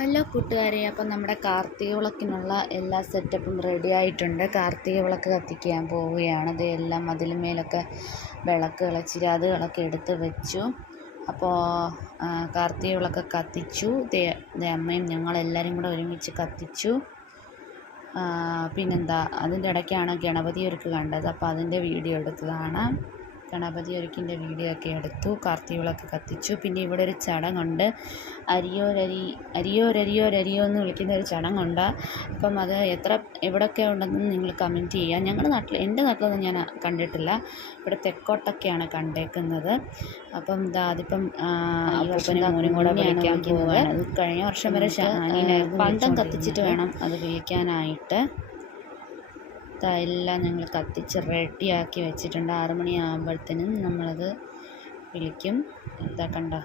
Hello കൂട്ടുകാരെ, അപ്പം നമ്മുടെ കാർത്തിക വിളക്കിനുള്ള എല്ലാ സെറ്റപ്പും റെഡി ആയിട്ടുണ്ട്. കാർത്തിക വിളക്ക് കത്തിക്കാൻ പോവുകയാണ്. ഇതെല്ലാം മതിലുമേലൊക്കെ ചിരാതുകളൊക്കെ എടുത്ത് വെച്ചു. അപ്പോൾ കാർത്തിക വിളക്ക് കത്തിച്ചു. അമ്മയും ഞങ്ങളെല്ലാവരും കൂടെ ഒരുമിച്ച് കത്തിച്ചു. പിന്നെന്താ, അതിൻ്റെ ഇടയ്ക്കാണ് ഗണപതി ഒരുക്ക് കണ്ടത്. അപ്പോൾ അതിൻ്റെ വീഡിയോ എടുത്തതാണ്. ഗണപതി ഒരുക്കിൻ്റെ വീഡിയോ ഒക്കെ എടുത്തു. കാർത്തിക വിളക്ക് കത്തിച്ചു. പിന്നെ ഇവിടെ ഒരു ചടങ്ങുണ്ട്. അരിയോ എന്ന് വിളിക്കുന്ന ഒരു ചടങ്ങുണ്ട്. അപ്പം അത് എവിടെയൊക്കെ ഉണ്ടെന്ന് നിങ്ങൾ കമൻറ്റ് ചെയ്യുക. എൻ്റെ നാട്ടിലൊന്നും ഞാൻ കണ്ടിട്ടില്ല. ഇവിടെ തെക്കോട്ടൊക്കെയാണ് കണ്ടേക്കുന്നത്. അപ്പം അതിപ്പം ഈ വർഷം മോനും കൂടെ വിളിക്കാൻ പോവുകയാണ്. അത് കഴിഞ്ഞ വർഷം വരെ പന്തം കത്തിച്ചിട്ട് വേണം അത് വിളിക്കാനായിട്ട്. എല്ലാം ഞങ്ങൾ കത്തിച്ച് റെഡിയാക്കി വെച്ചിട്ടുണ്ട്. 6 മണിയാകുമ്പോഴത്തേനും നമ്മളത് വിളിക്കും. കണ്ടോ.